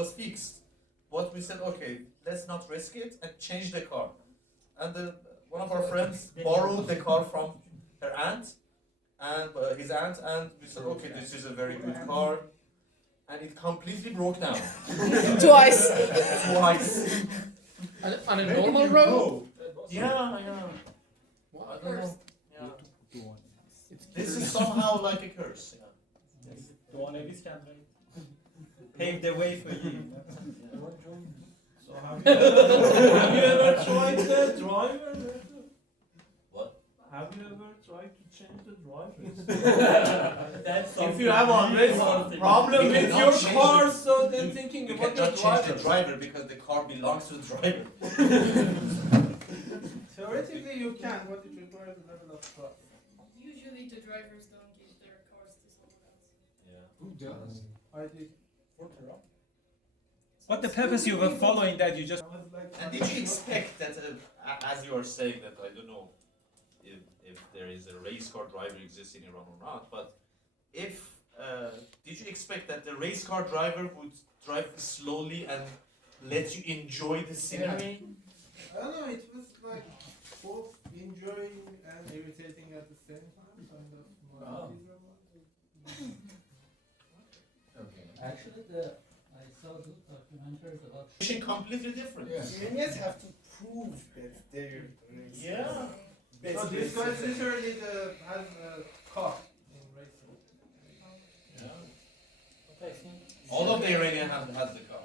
was fixed. But we said, okay, let's not risk it and change the car. And one of our friends borrowed the car from her aunt and his aunt, and we said, okay, this is a very good car. And it completely broke down. Twice. Twice. On a normal road? Yeah. I don't know. Yeah. This is somehow like a curse. Yeah. Pave the way for you. So Have you ever tried the driver? What? Have you ever tried to change the drivers? If you have always a problem You with cannot your change car, the- so then thinking You about the cannot change driver. the driver because the car belongs to the driver. Theoretically, you can, but it requires a level of trust. Usually the drivers don't give their cars to someone else. Yeah. Who does? I did. What the purpose you were following that you just... And did you expect that, as you are saying that, I don't know if there is a race car driver exists in Iran or not, but if, did you expect that the race car driver would drive slowly and let you enjoy the scenery? I don't know, it was like both enjoying and irritating at the same time. Kind of. Okay. Actually, I saw the documentaries about. Completely different. Yes. Iranians have to prove that they're Yeah. So this guy literally has a car in racing. All of the Iranians has the car.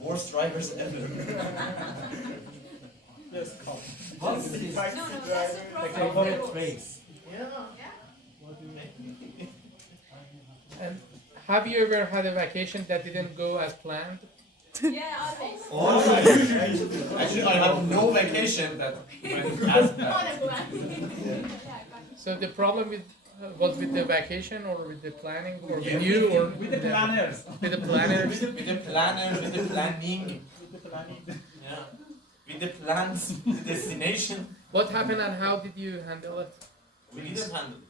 Worst drivers ever. Yes, car. What's the No, that's the the problem. favorite race? Yeah. What do you And have you ever had a vacation that didn't go as planned? Yeah, always. Actually, I have no vacation that went as On bad. a plan. Yeah, exactly. So the problem was with the vacation or with the planning or Yeah, with you or With the planners. with the planners? With the planner, with the planning, With the planning. yeah. With the plans, the destination. What happened and how did you handle it? We didn't handle it.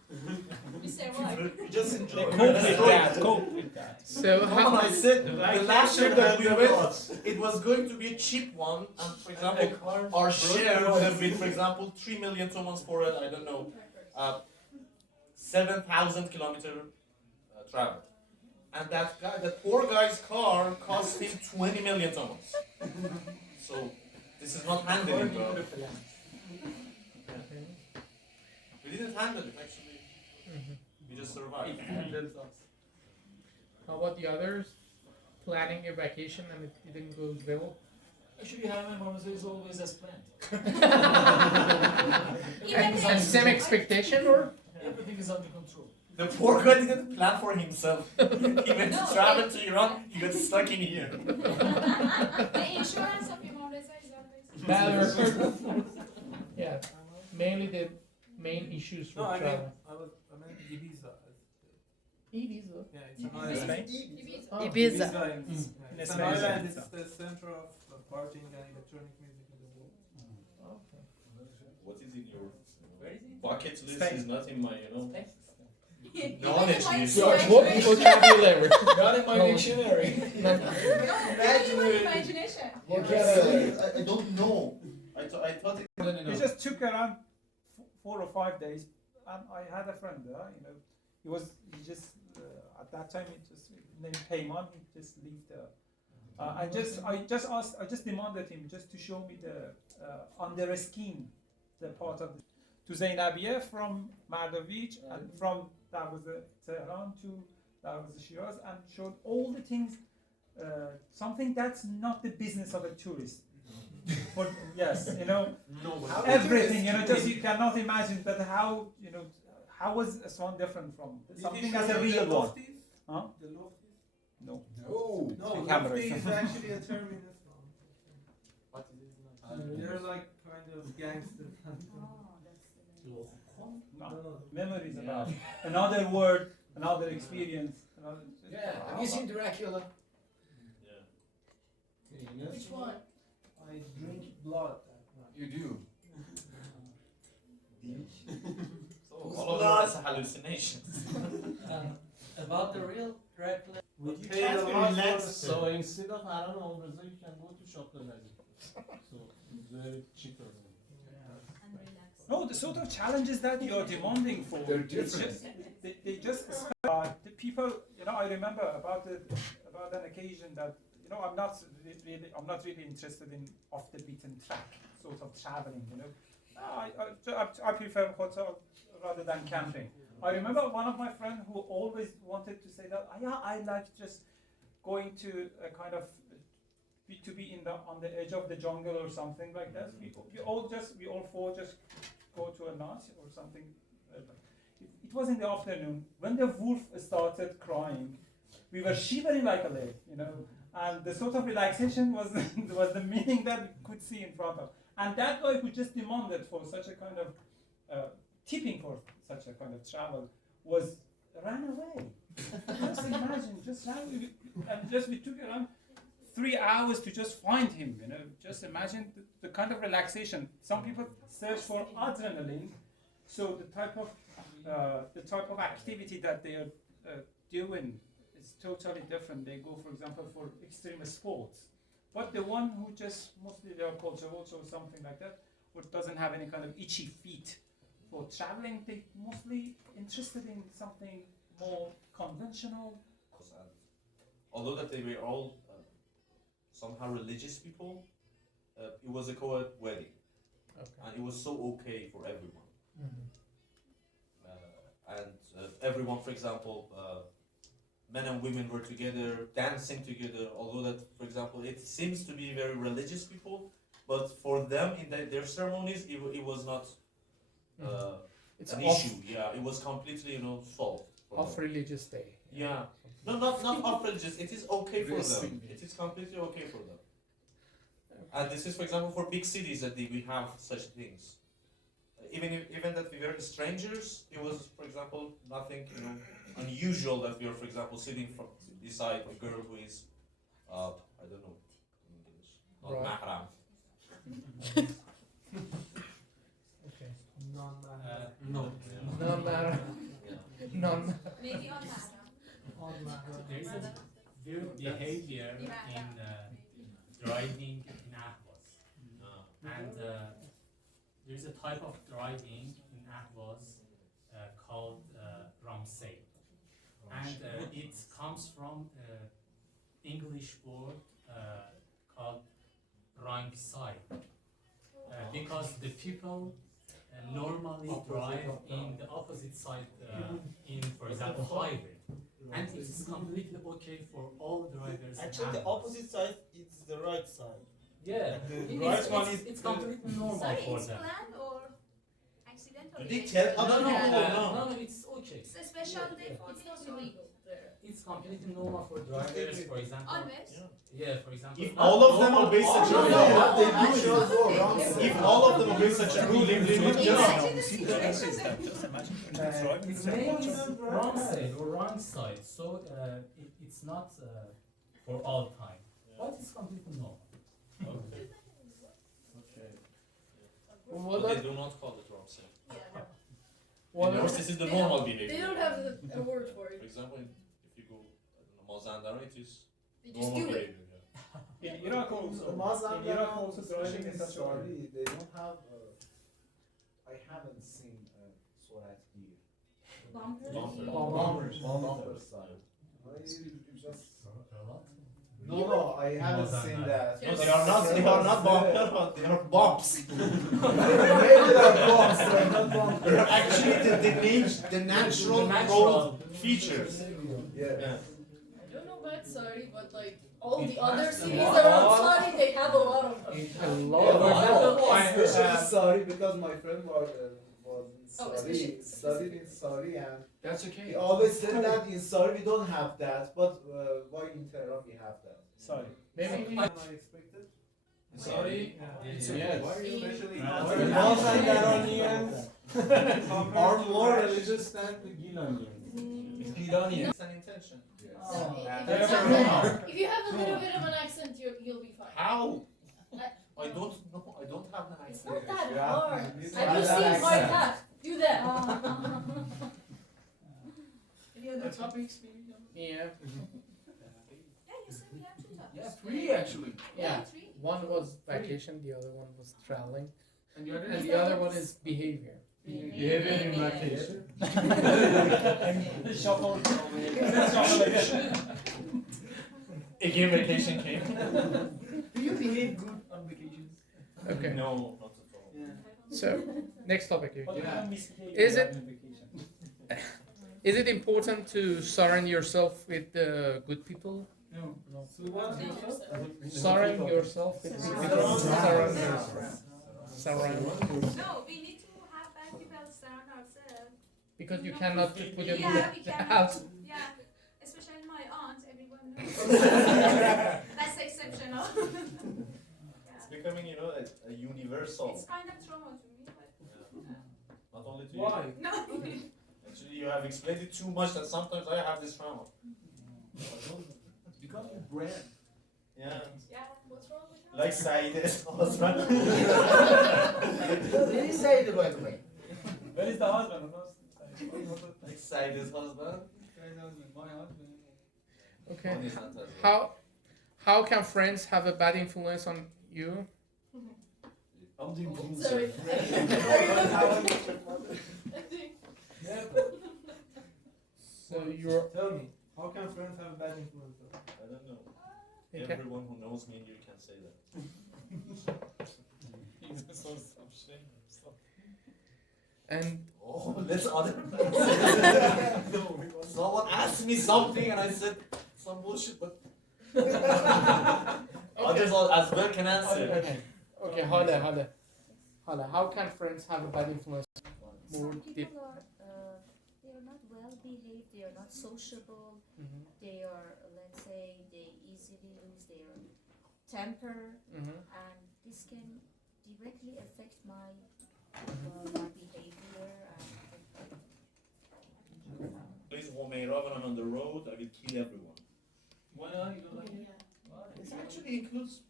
We survived. We just enjoyed Cope with it. that. Cope with that. So When how I said the last trip that we went, it was going to be a cheap one, and for example, our share would have been, for example, 3 million tomans for it, I don't know, 7,000 kilometer travel. And that guy, that poor guy's car cost him 20 million tomans. So, this is not handling, bro. We didn't handle it, actually. We just survived. How about the others? Planning a vacation and it didn't go well? Actually, Harman is always as planned. Even And if same expectation or? Everything is under control. The poor guy didn't plan for himself. He went to No, travel to Iran, he got stuck in here. the insurance of Imam Reza is always. Yeah, mainly the main issues for No, I mean, travel. I meant Ibiza. Ibiza. Yeah, it's an island. Spain? Ibiza. Oh. Ibiza. It's an Spain. island, it's the center of partying and electronic music in the world. Okay. What is in your Where is it? bucket list Spain. is not in my, Even knowledge like list. imagination. Vocabulary. Not in my No. dictionary. No, even imagination. I don't know. I thought it It just took around 4 or 5 days, and I had a friend there. He just at that time he just named Payman. He just lived there. I just demanded him just to show me the under skin, the part of to Zainabiyeh from Mardovich and from Tehran to Shiraz, and showed all the things. Something that's not the business of a tourist. But yes, everything, just you cannot imagine that how was Aswan different from something as a real one? Huh? The Lofties? No. No, Camera. Lofty is actually a term in Islam. What is it? They're like kind of gangsters. No. Memories about another word, another experience. Yeah, have you seen Dracula? Yeah. Which one? I drink blood. You do. So all of us hallucinations. About the real Dracula, Would you Paid can't a be lot for relaxed. so instead of Haran Omraza, you can go to Shop Al-Aziz. So it's very cheaper. No, the sort of challenges that you're demanding for, They're it's different. just, they just the people, you know, I remember about an occasion that, you know, I'm not really interested in off the beaten track sort of traveling, you know. I prefer hotel rather than camping. I remember one of my friends who always wanted to say that, yeah, I like just going to a kind of to be on the edge of the jungle or something like that. We all four just go to a nut or something. It was in the afternoon when the wolf started crying. We were shivering like a leaf, you know, and the sort of relaxation was was the meaning that we could see in front of. And that guy who just demanded for such a kind of tipping for such a kind of travel ran away. Just imagine, just ran away, and we took around 3 hours to just find him, you know. Just imagine the kind of relaxation. Some people search for adrenaline, so the type of activity that they are doing is totally different. They go, for example, for extreme sports. But the one who just mostly they are cultural or something like that, or doesn't have any kind of itchy feet for traveling, they mostly interested in something more conventional. And although that they were all somehow religious people, it was a co-ed wedding, and it was so okay for everyone. Everyone, for example, men and women were together, dancing together, although that, for example, it seems to be very religious people, but for them, in their ceremonies, it was not It's an off, issue. Yeah, it was completely, you know, solved. for off them. religious day. Yeah. No, not off religious. It is okay for them. Resting. It is completely okay for them. And this is, for example, for big cities that we have such things. Even that we were strangers, it was, for example, nothing, you know, unusual that we are, for example, sitting beside a girl who is, I don't know, in English, not Right. mahram. Okay. No. Non-mahram. Yeah. Non-mahram. Maybe on that. There is a weird behavior in driving in Ahvaz. And there is a type of driving in Ahvaz called Ramsey. And it comes from English word called wrong side. Because the people normally drive in the opposite side in, for example, highway. And it is completely okay for all drivers. in Actually, the Ahvaz. opposite side is the right side. Yeah, The it right is, one it's, is it's completely normal Sorry, for it's them. planned or accidental? Did they tell? No, no, no. no, it's okay. It's a special day. It's not illegal there. It's completely normal for drivers, for example. Always. Yeah, for example. If all of them obey such a No, rule, no, They no, do no, go wrong. if all of them obey such a rule, they would just. Imagine the situation. Just imagine Its name is wrong side or wrong side, so it's not for all time. But it's completely normal. Okay. What But they are, do not call it wrong side. Yeah. what In are, yours, this is the normal behavior. They don't have a word for For it. example, if you go, I don't know, Mazandara, it is They just normal do it. behavior. Yeah. In Iraq also, The in Muslim Iraq also driving especially is in such a way. Saudi, they don't have. I haven't seen Sa'at here. Bumpers. Bumpers. Bumper style. You just. A lot. No, I haven't seen that. No, they are not bumper, they are bumps. Maybe they are bumps, they're not bumpers. They are actually the natural road features. Yeah. Yeah. I don't know about Saudi, but like all the other cities around Saudi, they have a lot of them. a Yeah, lot for of example, especially Saudi, because my friend was in Oh, Saudi, especially- studied in Saudi, and That's he okay. always said that in Saudi we don't have that, but why in Tehran we have that? Sorry. Maybe Unexpected. Sorry. Yes. Especially The Mazandaranians are more religious than the Gilanians. It's an intention. So Yeah. if you have a little bit of an accent, you'll be fine. How? I don't know. I don't have an It's accent. not that Yeah. hard. It's Have you not that seen hard accent. hat? Do that. Any other topics, maybe? yeah. Three actually. Yeah. Three. One was vacation, the other one was traveling, And the other and the other one is behavior. behavior in vacation. Shuffle. Again, vacation came. Do you behave good on vacations? Okay. No, not at all. Yeah. So next topic here. But you Yeah. don't misbehave Is when it- you're on vacation. Is it important to surround yourself with good people? No. No. Surround Surround yourself with good people. Surround Surround yourself. Surround. No, we need to have bad people surround ourselves. Because you cannot put them in Yeah, we the cannot. house. Yeah, especially my aunt, everyone knows. That's exceptional. It's becoming, you know, a universal. It's kind of trauma to me, but Not only to Why? you. no. Actually, you have explained it too much that sometimes I have this trauma. Become a brand. Yeah. Yeah. What's wrong with that? Like Said's husband. Where is Said, by the way? Where is the husband? No, Like Said's husband. my husband. Okay. One is not husband. How can friends have a bad influence on you? I'm the Sorry. So you're Tell me, how can friends have a bad influence? I don't know. okay. Everyone who knows me here can say that. And Oh, let's other. Someone asked me something and I said some bullshit, but others as well can answer. okay, Hala. How can friends have a bad influence? More Some deep. people are they are not well behaved, they are not sociable, Mhm. they are, let's say, they easily lose their temper, Mhm. and this can directly affect my behavior. Please, Homeira, when I'm on the road, I will kill everyone. Why not? You don't like it? This actually includes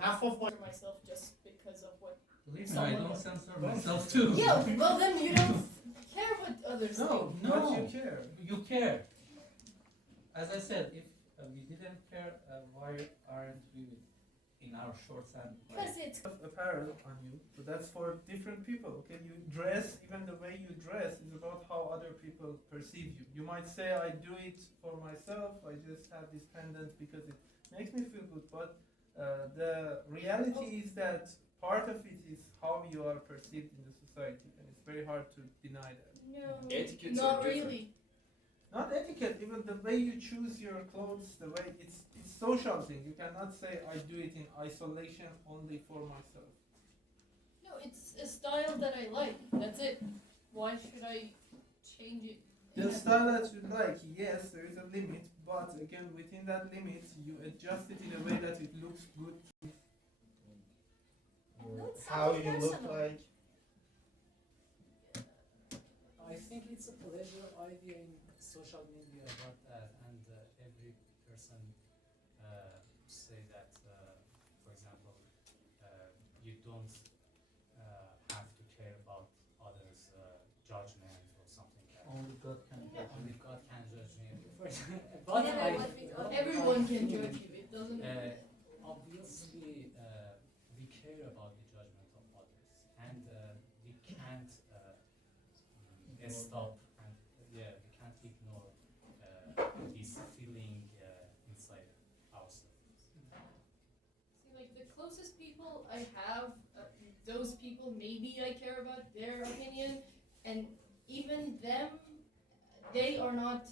half of my. For myself just because of what. Believe me, I don't censor myself too. Yeah, well then you don't care what others No, think. no. But you care. You care. As I said, if we didn't care, why aren't we in our shorts and Because it's Apparel on you, but that's for different people. Okay, you dress, even the way you dress is about how other people perceive you. You might say, I do it for myself, I just have this pendant because it makes me feel good, but the reality is that part of it is how you are perceived in the society, and it's very hard to deny that. no, Etiquettes not are different. really. Not etiquette, even the way you choose your clothes, the way it's social thing. You cannot say I do it in isolation only for myself. No, it's a style that I like. That's it. Why should I change it? The style that you like, yes, there is a limit, but again, within that limit, you adjust it in a way that it looks good. That's How something you look personal. like. I think it's a pleasure idea in social media about that, and every person say that, for example, you don't have to care about others' judgment or something like that. only God can judge me. Only God can judge me. But Everyone can judge you. It doesn't. obviously, we care about the judgment of others, and we can't stop, and we can't ignore this feeling inside ourselves. See, like the closest people I have, those people maybe I care about their opinion, and even them, they are not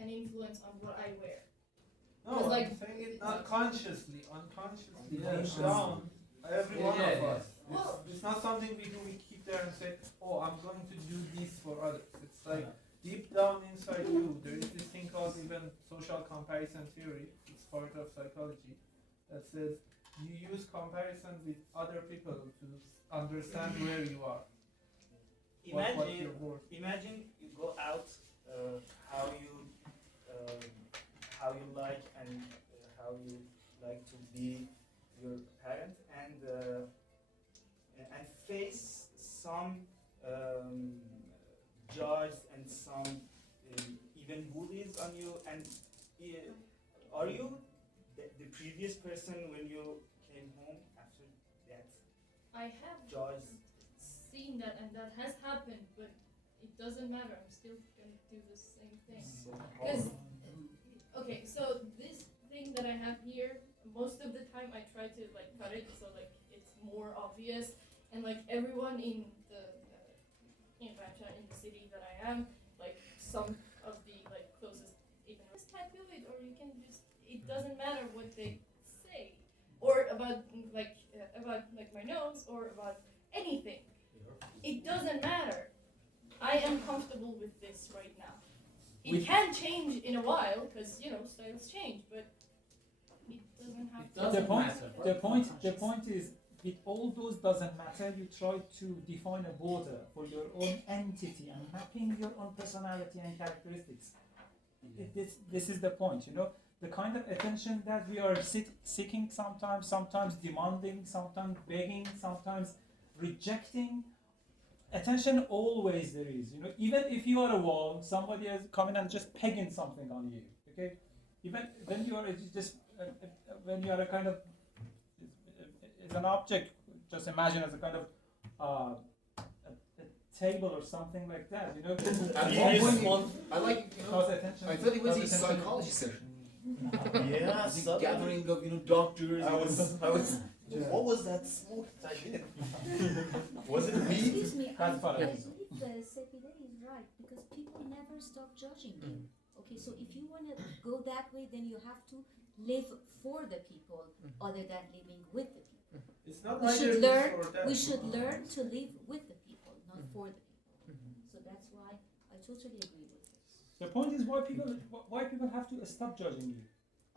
an influence on what I wear. No, Because, like- I'm saying it not consciously, unconsciously, Yeah, deep sure. down, every one of Yeah. us. Well- It's not something we do, we keep there and say, oh, I'm going to do this for others. It's like deep down inside you, there is this thing called even social comparison theory. It's part of psychology that says you use comparison with other people to understand where you are. What you're worth. Imagine you go out, how you like and how you like to be your parent, and face some judge and some even bullies on you, and are you the previous person when you came home after that I have judge? seen that, and that has happened, but it doesn't matter. I'm still gonna do the same thing. Because, okay, so this thing that I have here, most of the time I try to like cut it so like it's more obvious, and like everyone in the in the city that I am, like some of the like closest even just tattoo it, or you can just, it doesn't matter what they say, or about my nose, or about anything. It doesn't matter. I am comfortable with this right now. It can change in a while because styles change, but it doesn't have to. The point is, with all those doesn't matter. You try to define a border for your own entity and mapping your own personality and characteristics. This is the point, the kind of attention that we are seeking sometimes demanding, sometimes begging, sometimes rejecting. Attention always there is, even if you are a wall, somebody is coming and just pegging something on you, okay? Even when you are just, when you are a kind of, it's an object, just imagine as a kind of a table or something like that, At one point, I like, attention. I thought it was a psychology session. Yeah, gathering of, doctors. I was. What was that smoke that I did? Was it me? Excuse me, I That's fine. believe Sepide is right, because people never stop judging you. Okay, so if you want to go that way, then you have to live for the people other than living with the people. It's not We like should they're learn. for that. We should learn to live with the people, not for the people. So that's why I totally agree with this. The point is why people have to stop judging you.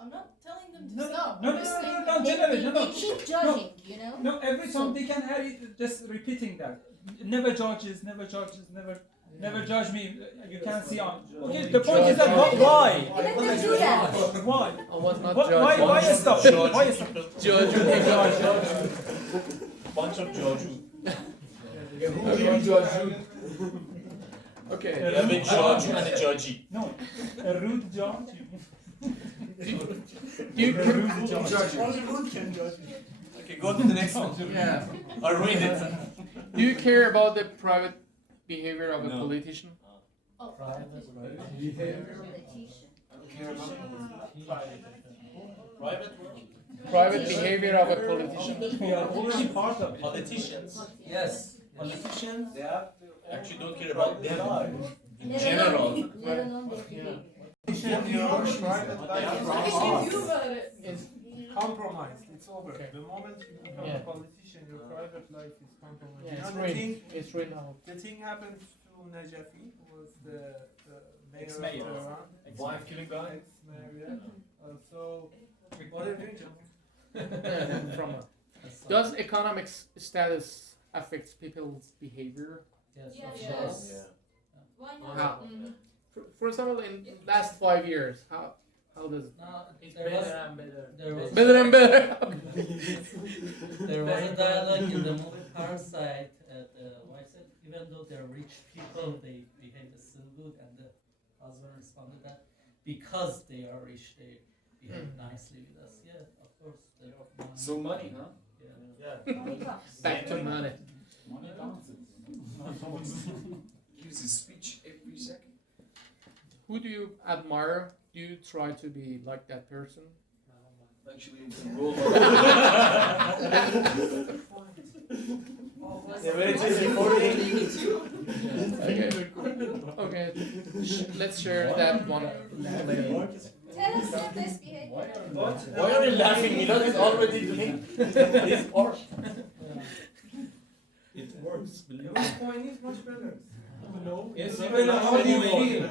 I'm not telling them to No, stop. no, I'm just saying that They keep judging, No, every time they can have it, just repeating that. Never judges, never judge me. You can't see on. Okay, the point is that why? Let them do that. Why? I was not Why stop? Why stop? Judge. Bunch of judge. Who will judge you? Okay. You have a judge and a judgy. No, a rude judge. Only rude can judge you. Okay, go to the next one. Yeah. I'll read it. Do you care about the private behavior of a No. politician? Oh, Private behavior of a politician. We are already part of it. Politicians. Yes. Politicians, they actually don't care about them in general. Let alone their behavior. Your private life It's is compromised. It's over. Okay. The moment you become Yeah. a politician, your private life is compromised. Yeah, You it's know, ruined. It's ruined now. the thing happened to Najafi, who was the mayor Ex-mayor. of Tehran. Wife killing guy. Ex-mayor, yeah. So, what are you doing, John? Does economic status affect people's behavior? Yes, Yeah, of yes. course. Why How? not? For example, in last 5 years, how does it? No, It's there better was, and better. there was Better and better. there was a dialogue in the movie Parasite. Why said even though they're rich people, they behave still good, and the husband responded that because they are rich, they behave nicely with us. Yeah, of course. So money, huh? Yeah. Money talks. Back to money. Money dances. Gives his speech every second. Who do you admire? Do you try to be like that person? Actually, it's a role Okay, let's share that one later. Tell us your best behavior. Why are you laughing? Milad is already doing his part. It works, believe Your me. point is much better. No. Yes, How do you feel?